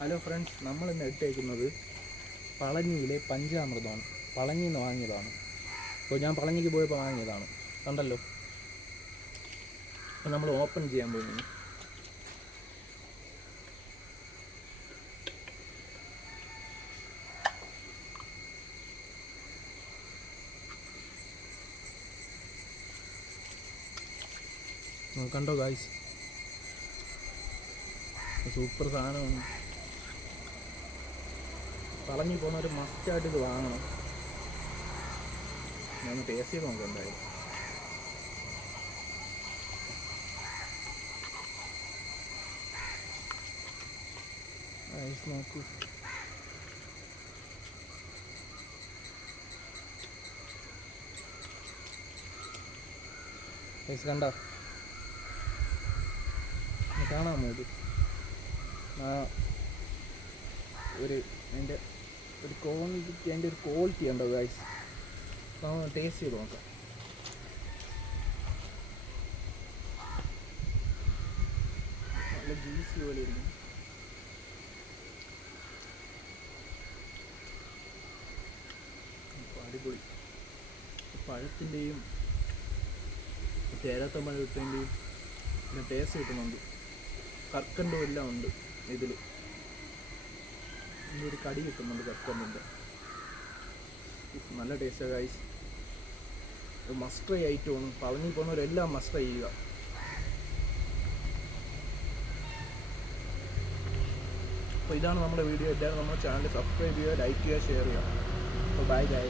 Hello friends നമ്മൾ ഇന്ന് ഇട്ടേക്കുന്നത് പളനിയിലെ പഞ്ചാമൃതമാണ്. പളനിയിൽ നിന്ന് വാങ്ങിയതാണ്. അപ്പോൾ ഞാൻ പളനിക്ക് പോയപ്പോൾ വാങ്ങിയതാണ്. കണ്ടല്ലോ? അപ്പോൾ നമ്മൾ ഓപ്പൺ ചെയ്യാൻ പോകുന്നു. കണ്ടോ ഗായ്സ് സൂപ്പർ സാധനമാണ്. പളഞ്ഞു പോകുന്നവർ മസ്റ്റായിട്ട് ഇത് വാങ്ങണം. ഞാൻ ടേസ്റ്റ് ചെയ്ത് നോക്കാം എന്തായാലും. നോക്കൂ. ഐസ് കണ്ടോ? കാണാമോ ഇത് ഒരു അതിന്റെ ഒരു ക്വാണ്ടിറ്റി അതിന്റെ ഒരു ക്വാളിറ്റി ഉണ്ടോ ഗൈസ് നമുക്ക് ടേസ്റ്റ് ചെയ്ത് നോക്കാം. നല്ല ജ്യൂസി പോലെ ഇരിക്കും അപ്പോൾ അടിപൊളി. പഴത്തിന്റെയും ചേരാത്ത പഴത്തിന്റെയും പിന്നെ ടേസ്റ്റ് കിട്ടുന്നുണ്ട്. കർക്കണ്ടും എല്ലാം ഉണ്ട് ഇതിൽ ഒരു കടി കിട്ടുന്നുണ്ട് കർക്കണ്ടിന്റെ നല്ല ടേസ്റ്റ് ഗൈസ് മസ്റ്റ് ട്രൈ ഐറ്റമാണ് പളനി പോകുന്നവരെല്ലാം മസ്റ്റ് ചെയ്യുക. അപ്പോൾ ഇതാണ് നമ്മുടെ വീഡിയോ എല്ലാവരും നമ്മുടെ ചാനൽ സബ്സ്ക്രൈബ് ചെയ്യുക ലൈക്ക് ചെയ്യുക ഷെയർ ചെയ്യുക. അപ്പോൾ ബൈ ബൈ